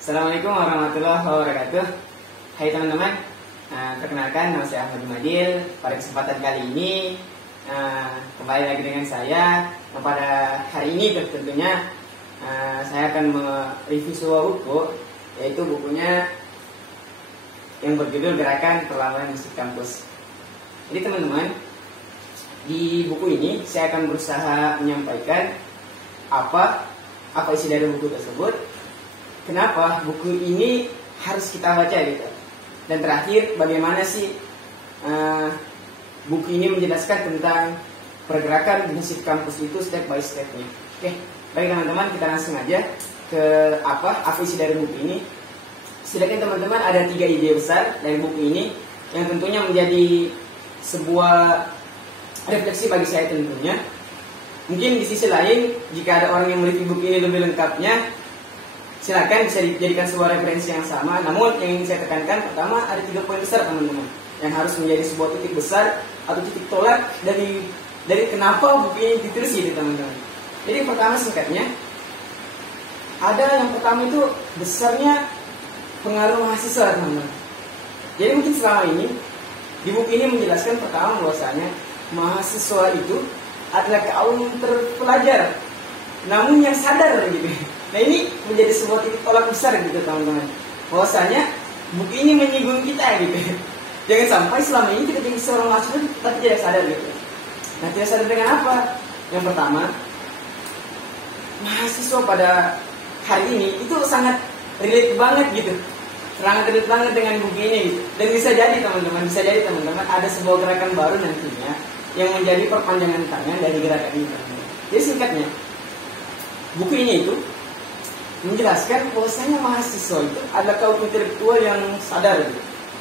Assalamualaikum warahmatullahi wabarakatuh. Hai teman-teman, perkenalkan nama saya Ahmad Jumadil. Pada kesempatan kali ini kembali lagi dengan saya. Pada hari ini tentunya saya akan mereview sebuah buku, yaitu bukunya yang berjudul Gerakan Perlawanan Musik Kampus. Jadi teman-teman, di buku ini saya akan berusaha menyampaikan apa isi dari buku tersebut, kenapa buku ini harus kita baca gitu, dan terakhir bagaimana sih buku ini menjelaskan tentang pergerakan musik kampus itu step by stepnya. Oke, baik teman-teman, kita langsung aja ke apa isi dari buku ini. Silakan teman-teman, ada 3 ide besar dari buku ini yang tentunya menjadi sebuah refleksi bagi saya tentunya. Mungkin di sisi lain, jika ada orang yang mereview buku ini lebih lengkapnya, silakan bisa dijadikan sebuah referensi yang sama. Namun yang ingin saya tekankan, pertama ada 3 poin besar teman-teman, yang harus menjadi sebuah titik besar atau titik tolak dari kenapa buku ini ditulis gitu teman-teman. Jadi pertama singkatnya, ada yang pertama itu besarnya pengaruh mahasiswa teman-teman. Jadi mungkin selama ini di buku ini menjelaskan pertama bahwasanya mahasiswa itu adalah kaum terpelajar, namun yang sadar gitu. Nah ini menjadi sebuah titik tolak besar gitu teman-teman, bahwasanya buku ini menyinggung kita gitu. Jangan sampai selama ini kita jadi seorang mahasiswa tapi tidak sadar gitu. Nah, tidak sadar dengan apa? Yang pertama, mahasiswa pada hari ini itu sangat relate banget gitu, sangat relate banget dengan buku ini gitu. Dan bisa jadi teman-teman ada sebuah gerakan baru nantinya yang menjadi perpanjangan tangan dari gerakan ini. Jadi singkatnya, buku ini itu menjelaskan bahwasanya mahasiswa itu adalah kaum intelektual yang sadar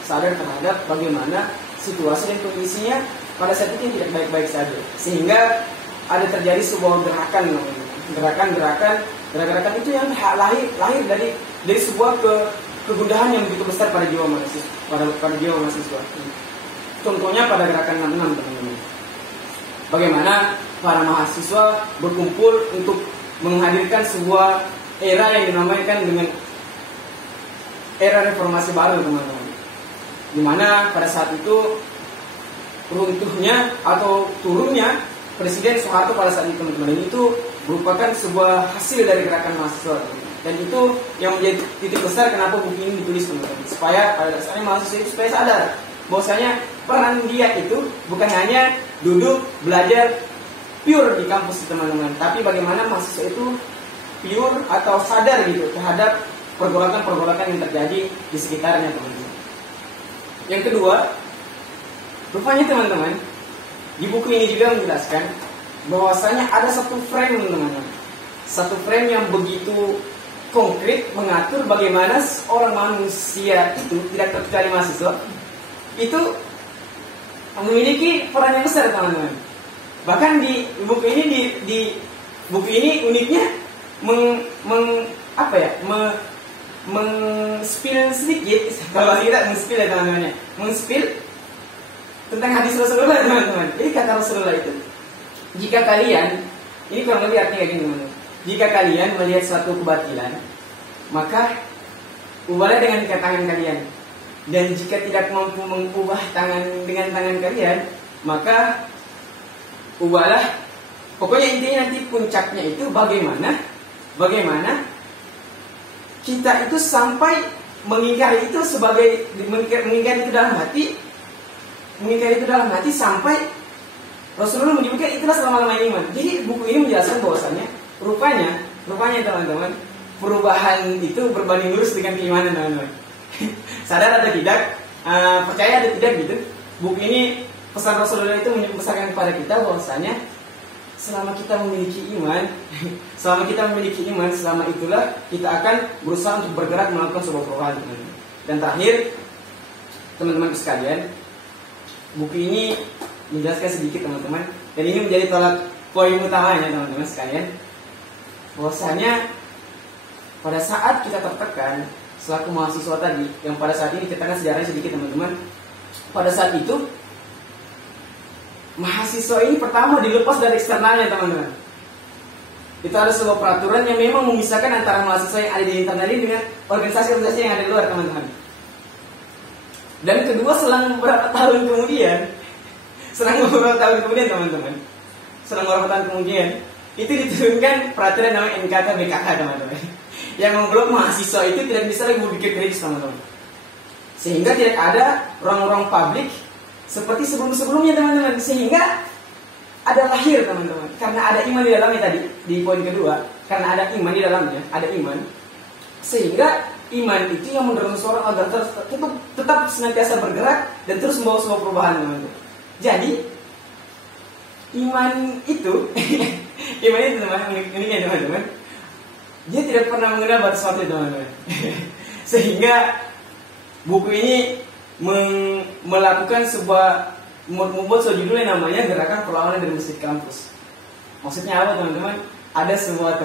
terhadap bagaimana situasi dan kondisinya pada saat itu tidak baik-baik saja, sehingga ada terjadi sebuah gerakan itu yang lahir dari sebuah kegundahan yang begitu besar pada jiwa mahasiswa. Contohnya pada gerakan 66 teman-teman. Bagaimana para mahasiswa berkumpul untuk menghadirkan sebuah era yang dinamakan dengan era reformasi baru teman-teman, dimana pada saat itu runtuhnya atau turunnya Presiden Soeharto pada saat itu teman-teman, itu merupakan sebuah hasil dari gerakan mahasiswa, dan itu yang menjadi titik besar kenapa buku ini ditulis teman-teman, supaya pada dasarnya mahasiswa itu supaya sadar bahwasanya peran dia itu bukan hanya duduk belajar pure di kampus teman-teman, tapi bagaimana mahasiswa itu pure atau sadar gitu terhadap pergolakan-pergolakan yang terjadi di sekitarnya teman-teman. Yang kedua, rupanya teman-teman, di buku ini juga menjelaskan bahwasanya ada satu frame teman-teman, satu frame yang begitu konkret mengatur bagaimana seorang manusia itu, tidak terkecuali mahasiswa, itu memiliki peran yang besar teman-teman. Bahkan di buku ini di buku ini uniknya meng-spill sedikit, kalau kita meng-spill ya teman-teman, meng-spill tentang hadis Rasulullah teman-teman. Jadi kata Rasulullah itu, jika kalian, ini kurang lebih artinya kayak gini teman-teman, jika kalian melihat suatu kebatilan, maka ubahlah dengan tangan kalian, dan jika tidak mampu mengubah dengan tangan kalian, maka ubahlah. Pokoknya intinya nanti puncaknya itu bagaimana kita itu sampai mengingkari itu sebagai mengingkari itu dalam hati sampai Rasulullah menyebutkan itulah selama-lamanya iman. Jadi buku ini menjelaskan bahwasannya rupanya teman-teman, perubahan itu berbanding lurus dengan keimanan teman-teman. Sadar atau tidak, percaya atau tidak gitu, buku ini pesan Rasulullah itu membesarkan kepada kita bahwasanya selama kita memiliki iman, selama itulah kita akan berusaha untuk bergerak melakukan sebuah perubahan. Dan terakhir, teman-teman sekalian, buku ini menjelaskan sedikit teman-teman, dan ini menjadi tolak poin utamanya teman-teman sekalian, bahwasanya pada saat kita tertekan selaku mahasiswa tadi, yang pada saat ini kita akan sejarahnya sedikit teman-teman. Pada saat itu mahasiswa ini pertama dilepas dari eksternalnya teman-teman. Itu ada sebuah peraturan yang memang memisahkan antara mahasiswa yang ada di internal ini dengan organisasi-organisasi yang ada di luar, teman-teman. Dan kedua, selang beberapa tahun kemudian, teman-teman, selang beberapa tahun kemudian, itu diturunkan peraturan namanya NKK BKK, teman-teman, yang memblok mahasiswa itu tidak bisa lagi berpikir kritis, teman-teman. Sehingga tidak ada ruang-ruang publik seperti sebelum-sebelumnya, teman-teman. Sehingga ada lahir, teman-teman, karena ada iman di dalamnya tadi, di poin kedua, karena ada iman di dalamnya, ada iman. Sehingga iman itu yang mendorong seseorang agar tetap senantiasa bergerak dan terus membawa sebuah perubahan, teman-teman. Jadi iman itu teman-teman, uniknya, teman-teman, dia tidak pernah mengenal batas waktu, teman-teman. Sehingga buku ini melakukan membuat sebuah judul yang namanya Gerakan Perlawanan dari Masjid Kampus. Maksudnya apa, teman-teman? Ada sebuah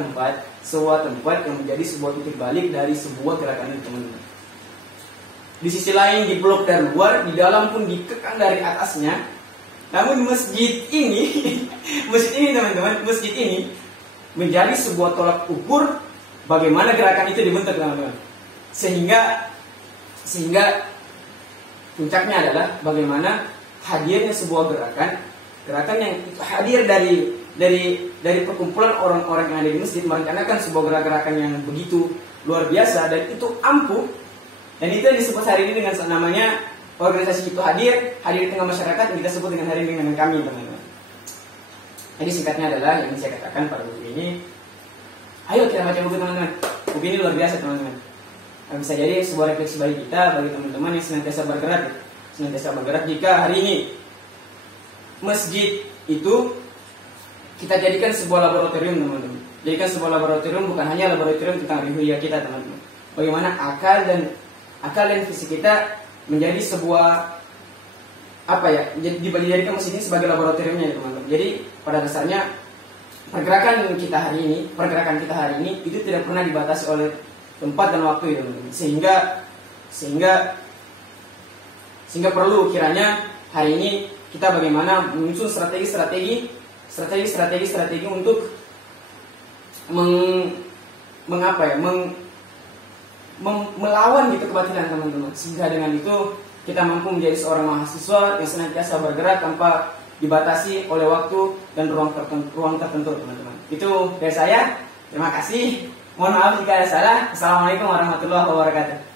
tempat yang menjadi sebuah titik balik dari sebuah gerakan itu, teman-teman. Di sisi lain, di blok dari luar, di dalam pun dikekang dari atasnya. Namun masjid ini, teman-teman, masjid ini menjadi sebuah tolak ukur bagaimana gerakan itu dibentuk, teman-teman. Sehingga puncaknya adalah bagaimana hadirnya sebuah gerakan yang hadir dari perkumpulan orang-orang yang ada di masjid, merencanakan sebuah gerakan yang begitu luar biasa dan itu ampuh. Dan itu yang disebut hari ini dengan namanya organisasi itu hadir di tengah masyarakat, yang kita sebut dengan hari ini dengan kami, teman-teman. Jadi singkatnya adalah yang saya katakan pada buku ini, ayo kita baca buku, teman-teman. Buku ini luar biasa, teman-teman. Bisa jadi sebuah refleksi bagi kita, bagi teman-teman yang senantiasa bergerak jika hari ini masjid itu kita jadikan sebuah laboratorium, teman-teman. Jadikan sebuah laboratorium, bukan hanya laboratorium tentang ruhiyah kita, teman-teman. Bagaimana akal dan fisik kita menjadi sebuah dijadikan masjid ini sebagai laboratoriumnya, teman-teman. Jadi pada dasarnya pergerakan kita hari ini itu tidak pernah dibatasi oleh tempat dan waktu, ya, teman-teman. Sehingga perlu kiranya hari ini kita bagaimana menyusun strategi untuk melawan gitu kebatilan, teman-teman. Sehingga dengan itu kita mampu menjadi seorang mahasiswa yang senantiasa bergerak tanpa dibatasi oleh waktu dan ruang tertentu, teman-teman. Itu dari saya. Terima kasih. Mohon maaf jika ada salah. Assalamualaikum warahmatullahi wabarakatuh.